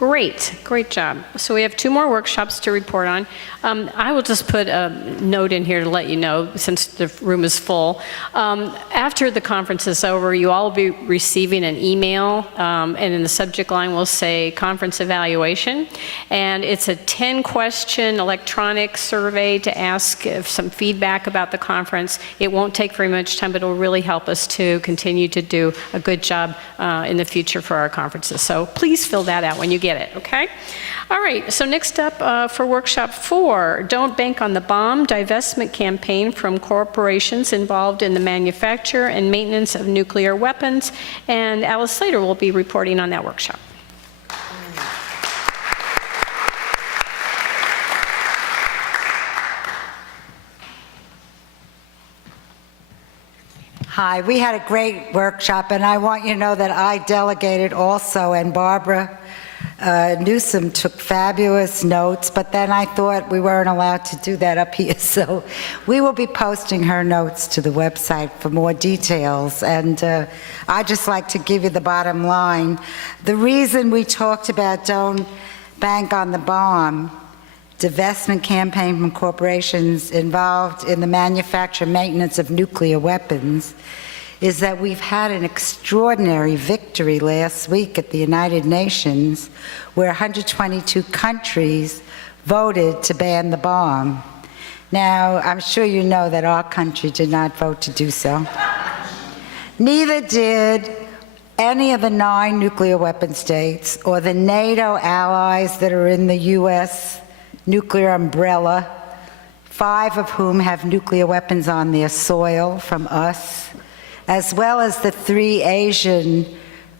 Great job. So we have 2 more workshops to report on. I will just put a note in here to let you know, since the room is full. After the conference is over, you all will be receiving an email, and in the subject line will say conference evaluation. And it's a 10-question electronic survey to ask some feedback about the conference. It won't take very much time, but it will really help us to continue to do a good job in the future for our conferences. So please fill that out when you get it, okay? All right, so next up for workshop 4, Don't Bank on the Bomb, Divestment Campaign from Corporations Involved in the Manufacture and Maintenance of Nuclear Weapons. And Alice Slater will be reporting on that workshop. Hi, we had a great workshop, and I want you to know that I delegated also, and Barbara Newsom took fabulous notes, but then I thought we weren't allowed to do that up here, so we will be posting her notes to the website for more details. And I'd just like to give you the bottom line. The reason we talked about Don't Bank on the Bomb, divestment campaign from corporations involved in the manufacture and maintenance of nuclear weapons, is that we've had an extraordinary victory last week at the United Nations, where 122 countries voted to ban the bomb. Now, I'm sure you know that our country did not vote to do so. Neither did any of the 9 nuclear weapon states or the NATO allies that are in the U.S. nuclear umbrella, 5 of whom have nuclear weapons on their soil from us, as well as the 3 Asian,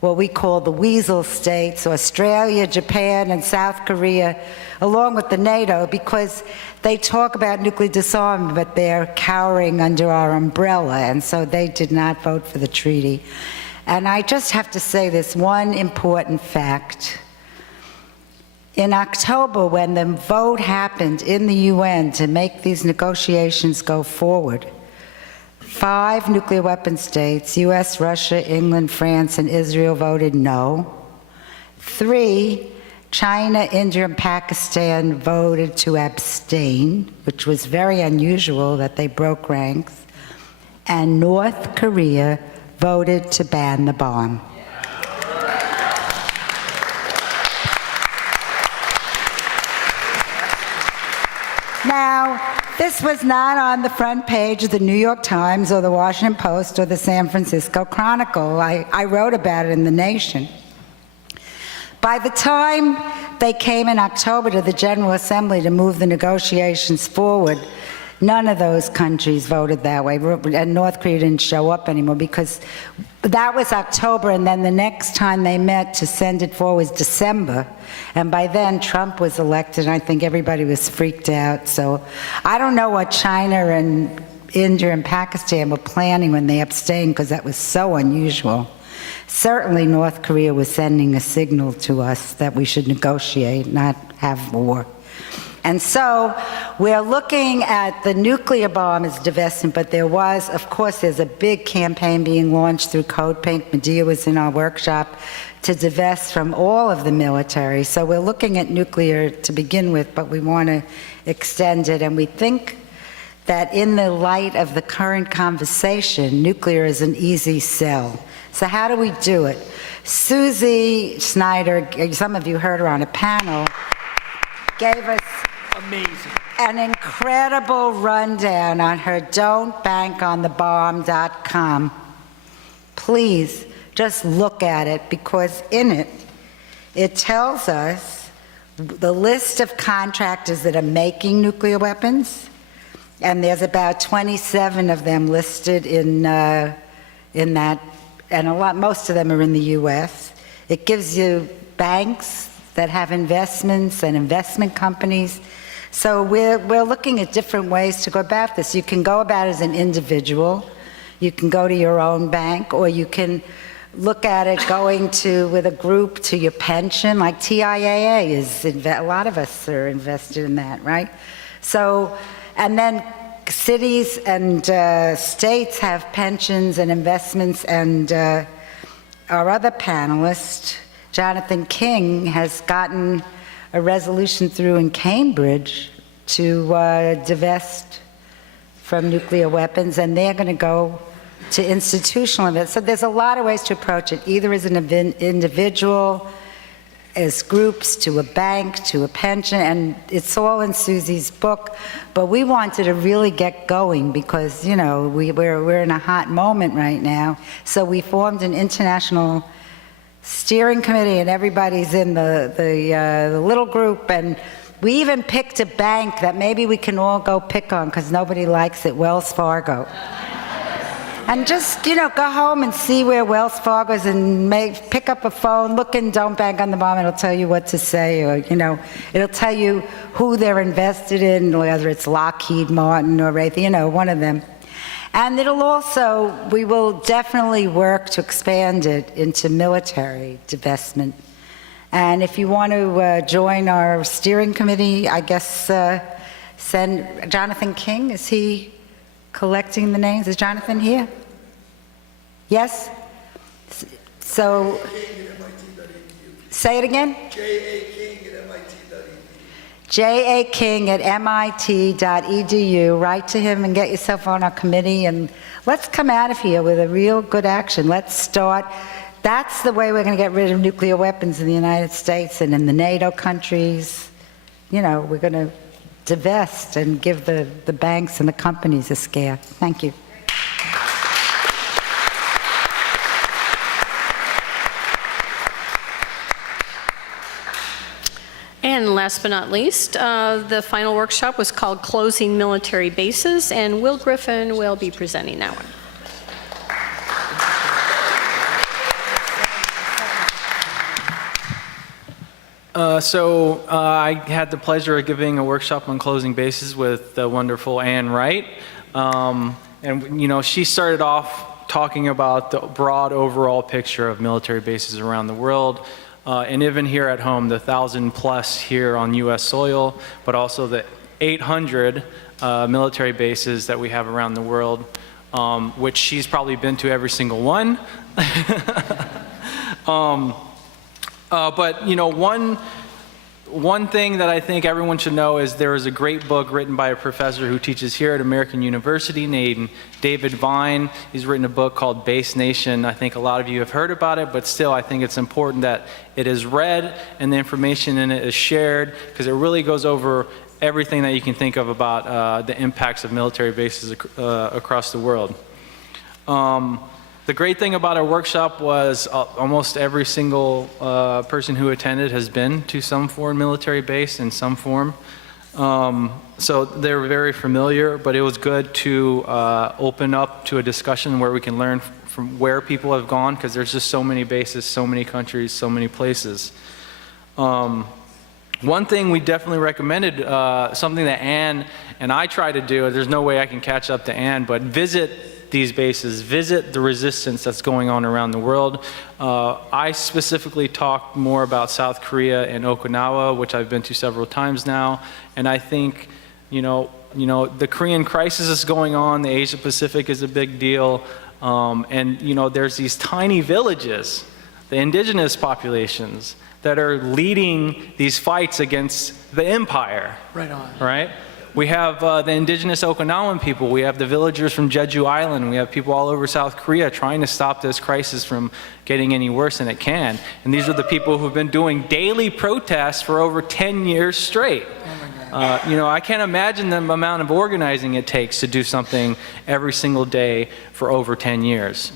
what we call the weasel states, Australia, Japan, and South Korea, along with the NATO, because they talk about nuclear disarmament, but they're cowering under our umbrella, and so they did not vote for the treaty. And I just have to say this one important fact. In October, when the vote happened in the UN to make these negotiations go forward, 5 nuclear weapon states, US, Russia, England, France, and Israel, voted no. 3, China, India, and Pakistan voted to abstain, which was very unusual that they broke ranks. And North Korea voted to ban the bomb. Now, this was not on the front page of the New York Times or the Washington Post or the San Francisco Chronicle. I wrote about it in The Nation. By the time they came in October to the General Assembly to move the negotiations forward, none of those countries voted that way, and North Korea didn't show up anymore, because that was October, and then the next time they met to send it forward was December, and by then Trump was elected, and I think everybody was freaked out. So I don't know what China and India and Pakistan were planning when they abstained, because that was so unusual. Certainly North Korea was sending a signal to us that we should negotiate, not have war. And so we're looking at the nuclear bomb as divestment, but there was, of course, there's a big campaign being launched through Code Pink. Medea was in our workshop, to divest from all of the military. So we're looking at nuclear to begin with, but we want to extend it. And we think that in the light of the current conversation, nuclear is an easy sell. So how do we do it? Susie Snyder, some of you heard her on a panel, gave us an incredible rundown on her don'tbankonthebomb.com. Please just look at it, because in it, it tells us the list of contractors that are making nuclear weapons, and there's about 27 of them listed in that, and most of them are in the US. It gives you banks that have investments and investment companies. So we're looking at different ways to go about this. You can go about it as an individual, you can go to your own bank, or you can look at it going to, with a group, to your pension, like TIAA is, a lot of us are invested in that, right? So, and then cities and states have pensions and investments, and our other panelist Jonathan King has gotten a resolution through in Cambridge to divest from nuclear weapons, and they're going to go to institutional events. So there's a lot of ways to approach it, either as an individual, as groups, to a bank, to a pension, and it's all in Susie's book. But we wanted to really get going because, you know, we're in a hot moment right now. So we formed an international steering committee, and everybody's in the little group, and we even picked a bank that maybe we can all go pick on because nobody likes it, Wells Fargo. And just, you know, go home and see where Wells Fargo is and pick up a phone, look in Don't Bank on the Bomb, it'll tell you what to say, or, you know, it'll tell you who they're invested in, whether it's Lockheed Martin or Raytheon, you know, one of them. And it'll also, we will definitely work to expand it into military divestment. And if you want to join our steering committee, I guess send Jonathan King. Is he collecting the names? Is Jonathan here? Yes? So, say it again? J.A. King at MIT.edu. Write to him and get yourself on our committee, and let's come out of here with a real good action. Let's start. That's the way we're going to get rid of nuclear weapons in the United States and in the NATO countries. You know, we're going to divest and give the banks and the companies a scare. Thank you. And last but not least, the final workshop was called Closing Military Bases, and Will Griffin will be presenting that one. I had the pleasure of giving a workshop on closing bases with the wonderful Ann Wright. And, you know, she started off talking about the broad overall picture of military bases around the world, and even here at home, the 1,000 plus here on U.S. soil, but also the 800 military bases that we have around the world, which she's probably been to every single one. But, you know, one thing that I think everyone should know is there is a great book written by a professor who teaches here at American University named David Vine. He's written a book called Base Nation. I think a lot of you have heard about it, but still I think it's important that it is read and the information in it is shared, because it really goes over everything that you can think of about the impacts of military bases across the world. The great thing about our workshop was almost every single person who attended has been to some foreign military base in some form. So they're very familiar, but it was good to open up to a discussion where we can learn from where people have gone, because there's just so many bases, so many countries, so many places. One thing we definitely recommended, something that Ann and I try to do, there's no way I can catch up to Ann, but visit these bases, visit the resistance that's going on around the world. I specifically talked more about South Korea and Okinawa, which I've been to several times now, and I think, you know, the Korean crisis is going on, the Asia Pacific is a big deal, and, you know, there's these tiny villages, the indigenous populations, that are leading these fights against the empire. Right on. Right? We have the indigenous Okinawan people, we have the villagers from Jeju Island, we have people all over South Korea trying to stop this crisis from getting any worse than it can. And these are the people who've been doing daily protests for over 10 years straight. You know, I can't imagine the amount of organizing it takes to do something every single day for over 10 years.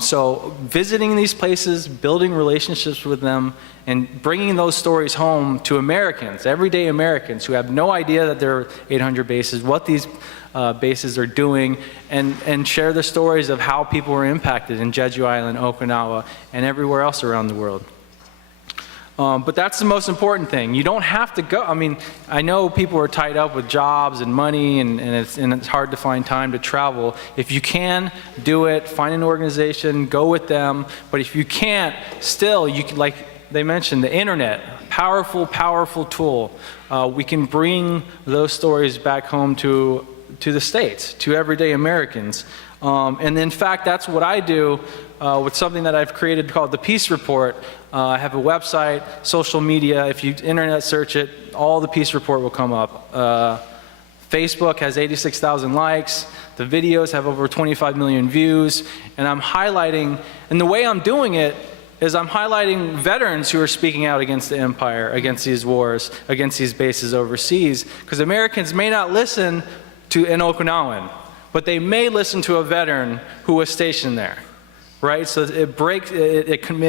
So visiting these places, building relationships with them, and bringing those stories home to Americans, everyday Americans who have no idea that there are 800 bases, what these bases are doing, and share the stories of how people were impacted in Jeju Island, Okinawa, and everywhere else around the world. But that's the most important thing. You don't have to go. I mean, I know people are tied up with jobs and money, and it's hard to find time to travel. If you can, do it. Find an organization, go with them. But if you can't, still, you can, like they mentioned, the internet, powerful, powerful tool. We can bring those stories back home to the States, to everyday Americans. And in fact, that's what I do with something that I've created called the Peace Report. I have a website, social media. If you internet search it, all the Peace Report will come up. Facebook has 86,000 likes. The videos have over 25 million views. And I'm highlighting, and the way I'm doing it is I'm highlighting veterans who are speaking out against the empire, against these wars, against these bases overseas. Because Americans may not listen to an Okinawan, but they may listen to a veteran who was stationed there, right? So it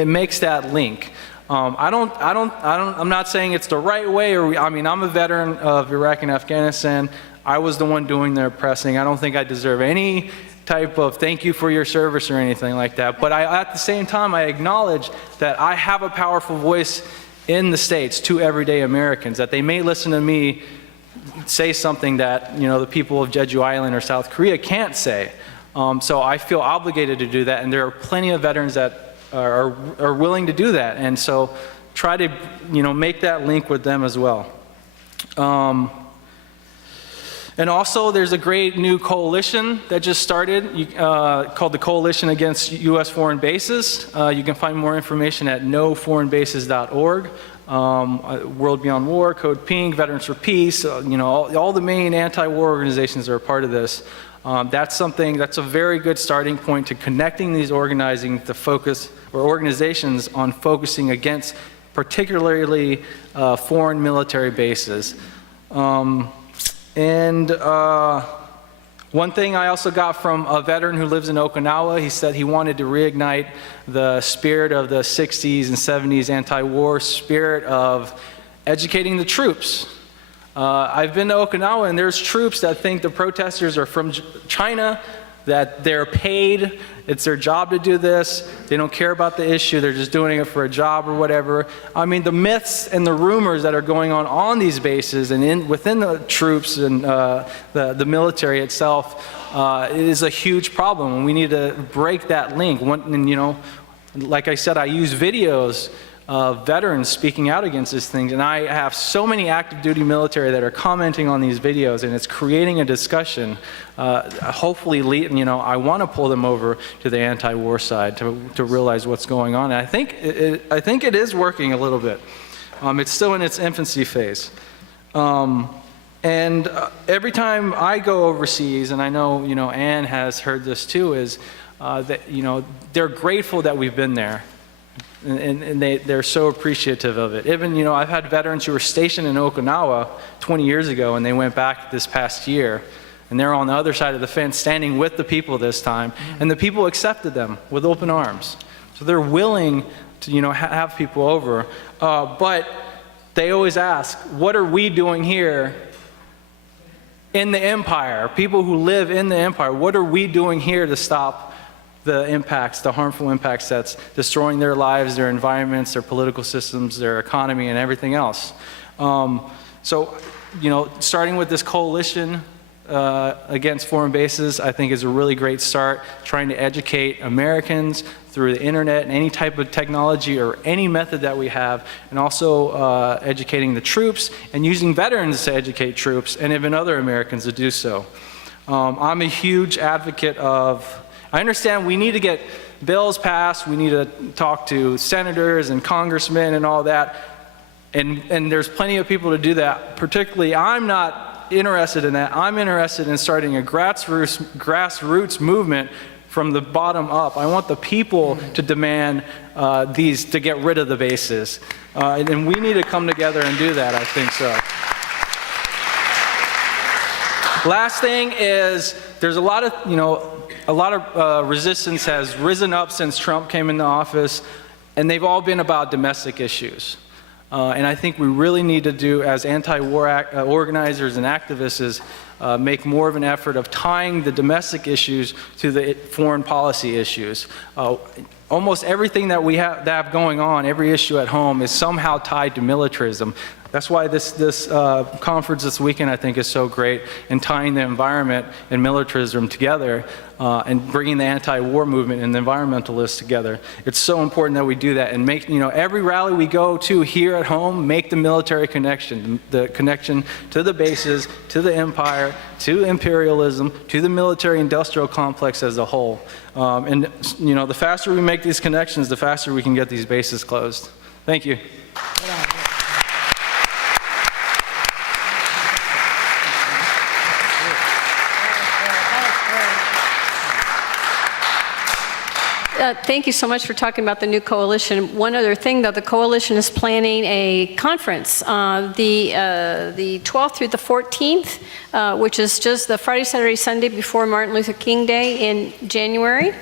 makes that link. I'm not saying it's the right way, I'm a veteran of Iraq and Afghanistan. I was the one doing the oppressing. I don't think I deserve any type of thank you for your service or anything like that. But at the same time, I acknowledge that I have a powerful voice in the States to everyday Americans, that they may listen to me say something that, the people of Jeju Island or South Korea can't say. So I feel obligated to do that, and there are plenty of veterans that are willing to do that, and so try to, make that link with them as well. And also, there's a great new coalition that just started called the Coalition Against U.S. Foreign Bases. You can find more information at noforeignbases.org. World Beyond War, Code Pink, Veterans for Peace, all the main anti-war organizations are a part of this. That's a very good starting point to connecting these organizations on focusing against particularly foreign military bases. One thing I also got from a veteran who lives in Okinawa, he said he wanted to reignite the spirit of the 60s and 70s anti-war spirit of educating the troops. I've been to Okinawa, and there's troops that think the protesters are from China, that they're paid, it's their job to do this, they don't care about the issue, they're just doing it for a job or whatever. The myths and the rumors that are going on these bases and within the troops and the military itself, it is a huge problem, and we need to break that link. Like I said, I use videos of veterans speaking out against these things, and I have so many active duty military that are commenting on these videos, and it's creating a discussion. Hopefully, I want to pull them over to the anti-war side to realize what's going on. And I think it is working a little bit. It's still in its infancy phase. Every time I go overseas, and I know Ann has heard this too, is that they're grateful that we've been there. And they're so appreciative of it. Even, I've had veterans who were stationed in Okinawa 20 years ago, and they went back this past year, and they're on the other side of the fence standing with the people this time, and the people accepted them with open arms. So they're willing to, have people over. But they always ask, what are we doing here in the empire? People who live in the empire, what are we doing here to stop the impacts, the harmful impacts that's destroying their lives, their environments, their political systems, their economy, and everything else. So, starting with this coalition against foreign bases, I think is a really great start, trying to educate Americans through the internet and any type of technology or any method that we have, and also educating the troops and using veterans to educate troops and even other Americans to do so. I'm a huge advocate of, I understand we need to get bills passed, we need to talk to senators and congressmen and all that, and there's plenty of people to do that. Particularly, I'm not interested in that. I'm interested in starting a grassroots movement from the bottom up. I want the people to demand to get rid of the bases. And we need to come together and do that, I think so. Last thing is, there's a lot of resistance has risen up since Trump came into office, and they've all been about domestic issues. And I think we really need to do, as anti-war organizers and activists, is make more of an effort of tying the domestic issues to the foreign policy issues. Almost everything that we have going on, every issue at home, is somehow tied to militarism. That's why this conference this weekend, I think, is so great in tying the environment and militarism together and bringing the anti-war movement and the environmentalists together. It's so important that we do that and make, every rally we go to here at home, make the military connection, the connection to the bases, to the empire, to imperialism, to the military-industrial complex as a whole. And the faster we make these connections, the faster we can get these bases closed. Thank you. Thank you so much for talking about the new coalition. One other thing, though, the coalition is planning a conference the 12th through the 14th, which is just the Friday, Saturday, Sunday before Martin Luther King Day in January.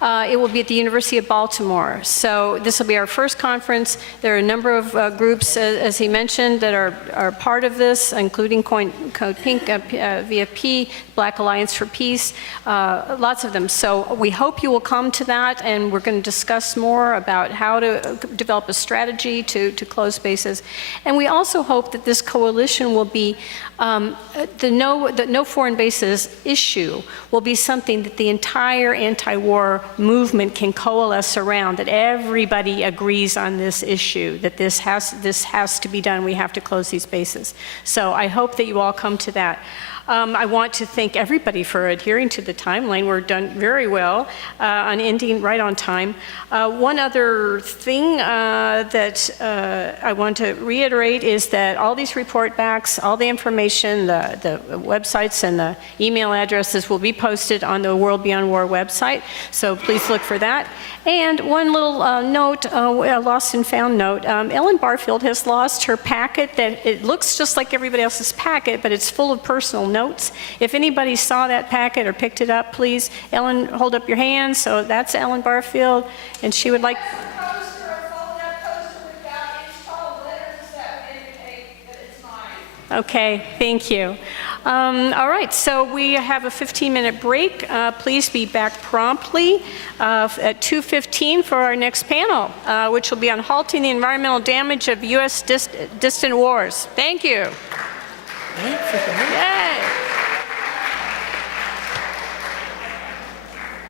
It will be at the University of Baltimore. So this will be our first conference. There are a number of groups, as he mentioned, that are part of this, including Code Pink, VFP, Black Alliance for Peace, lots of them. So we hope you will come to that, and we're going to discuss more about how to develop a strategy to close bases. And we also hope that this coalition will be, the no foreign bases issue will be something that the entire anti-war movement can coalesce around, that everybody agrees on this issue, that this has to be done, we have to close these bases. So I hope that you all come to that. I want to thank everybody for adhering to the timeline. We're done very well on ending right on time. One other thing that I want to reiterate is that all these report backs, all the information, the websites and the email addresses will be posted on the World Beyond War website, so please look for that. And one little note, a lost and found note. Ellen Barfield has lost her packet that it looks just like everybody else's packet, but it's full of personal notes. If anybody saw that packet or picked it up, please, Ellen, hold up your hand. So that's Ellen Barfield, and she would like... Okay, thank you. All right, so we have a 15-minute break. Please be back promptly at 2:15 for our next panel, which will be on halting the environmental damage of U.S. distant wars. Thank you. Yeah.